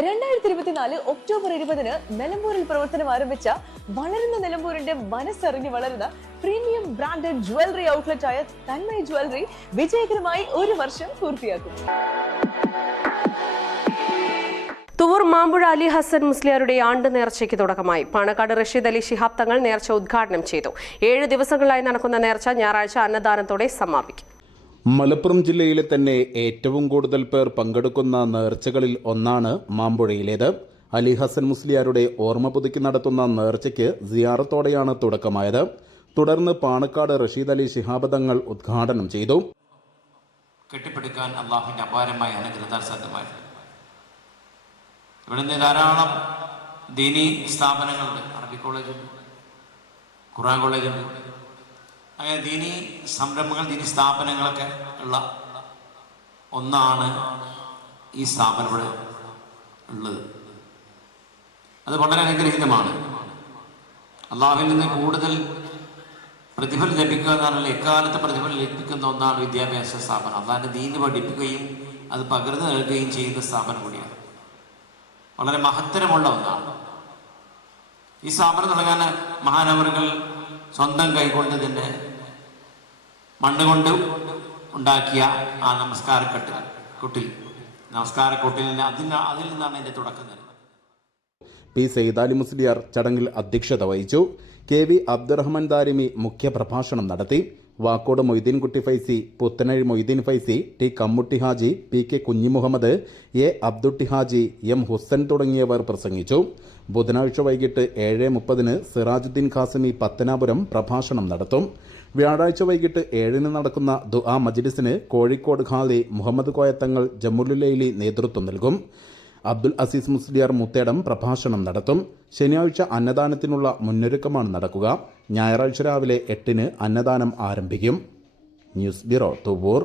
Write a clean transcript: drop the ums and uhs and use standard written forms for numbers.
2024 October 20-ന് നിലമ്പൂരിൽ പ്രവർത്തനം ആരംഭിച്ച വളരുന്ന നിലമ്പൂരിന്റെ മനസ്സറിഞ്ഞ് വളരുന്ന പ്രീമിയം ബ്രാൻഡഡ് ജ്വല്ലറി ഔട്ട്ലെറ്റ് ആയ തന്മയ ജ്വല്ലറി വിജയകരമായി 1 വർഷം പൂർത്തിയാക്കും. തുവൂർ മാമ്പുഴ അലി ഹസൻ മുസ്ലിയാരുടെ ആണ്ട് നേർച്ചയ്ക്ക് തുടക്കമായി. പാണക്കാട് റഷീദ് അലി ശിഹാബ് തങ്ങൾ നേർച്ച ഉദ്ഘാടനം ചെയ്തു. 7 ദിവസങ്ങളായി നടക്കുന്ന നേർച്ച ഞായറാഴ്ച അന്നദാനത്തോടെ സമാപിക്കും. മലപ്പുറം ജില്ലയിലെ തന്നെ ഏറ്റവും കൂടുതൽ പേർ പങ്കെടുക്കുന്ന നേർച്ചകളിൽ ഒന്നാണ് മാമ്പുഴയിലേത്. അലി ഹസൻ മുസ്ലിയാരുടെ ഓർമ്മ പുതുക്കി നടത്തുന്ന നേർച്ചയ്ക്ക് സിയാറത്തോടെയാണ് തുടക്കമായത്. തുടർന്ന് പാണക്കാട് റഷീദ് അലി ശിഹാബ് തങ്ങൾ ഉദ്ഘാടനം ചെയ്തു. കെട്ടിപ്പിടിക്കാൻ അള്ളാഹുവിന്റെ അപാരമായ അനുഗ്രഹത്താൽ സാധ്യമായിട്ടുണ്ട്. ഇവിടുന്ന് ധാരാളം ദീനി സ്ഥാപനങ്ങളുണ്ട്. അറബി കോളേജുണ്ട്, ഖുർആൻ കോളേജുണ്ട്. അങ്ങനെ ദീനി സംരംഭങ്ങൾ, ദീനി സ്ഥാപനങ്ങളൊക്കെ ഉള്ള ഒന്നാണ് ഈ സ്ഥാപനം ഇവിടെ ഉള്ളത്. അത് വളരെ അനുഗ്രഹീതമാണ്. അള്ളാഹുവിൽ നിന്ന് കൂടുതൽ പ്രതിഫലം ലഭിക്കുക എന്നാണല്ലോ, എക്കാലത്ത് പ്രതിഫലം ലഭിക്കുന്ന ഒന്നാണ് വിദ്യാഭ്യാസ സ്ഥാപനം. അള്ളാഹിന്റെ ദീന് പഠിപ്പിക്കുകയും അത് പകർന്നു നൽകുകയും ചെയ്യുന്ന സ്ഥാപനം കൂടിയാണ്. വളരെ മഹത്തരമുള്ള ഒന്നാണ്. ഈ സ്ഥാപനം തുടങ്ങാൻ മഹാനവറുകൾ സ്വന്തം കൈകൊണ്ട് തന്നെ മണ്ണ് കൊണ്ട് ഉണ്ടാക്കിയ ആ നമസ്കാരക്കൊട്ടിൽ അതിൽ നിന്നാണ് എൻ്റെ തുടക്കം തന്നെ. പി സയ്യിദാലി മുസ്ലിയാർ ചടങ്ങിൽ അധ്യക്ഷത വഹിച്ചു. KV അബ്ദുറഹ്മാൻ ദാരിമി മുഖ്യപ്രഭാഷണം നടത്തി. Vakkode Moideenkutty Faizi, Puthanazhi Moideen Faizi, T Kammutty Haji, PK Kunhimuhammed, A Abdutty Haji, M Husan തുടങ്ങിയവർ പ്രസംഗിച്ചു. ബുധനാഴ്ച വൈകിട്ട് 7:30-ന് സിറാജുദ്ദീൻ ഖാസിമി പത്തനാപുരം പ്രഭാഷണം നടത്തും. വ്യാഴാഴ്ച വൈകിട്ട് 7-ന് നടക്കുന്ന ദുആ മജ്ലിസിന് കോഴിക്കോട് ഖാലി മുഹമ്മദ് കോയത്തങ്ങൾ ജമുലുലൈലി നേതൃത്വം നൽകും. അബ്ദുൽ അസീസ് മുസ്ലിയാർ മുത്തേടം പ്രഭാഷണം നടത്തും. ശനിയാഴ്ച അന്നദാനത്തിനുള്ള മുന്നൊരുക്കമാണ് നടക്കുക. ഞായറാഴ്ച രാവിലെ 8-ന് അന്നദാനം ആരംഭിക്കും. News bureau, Thuvur.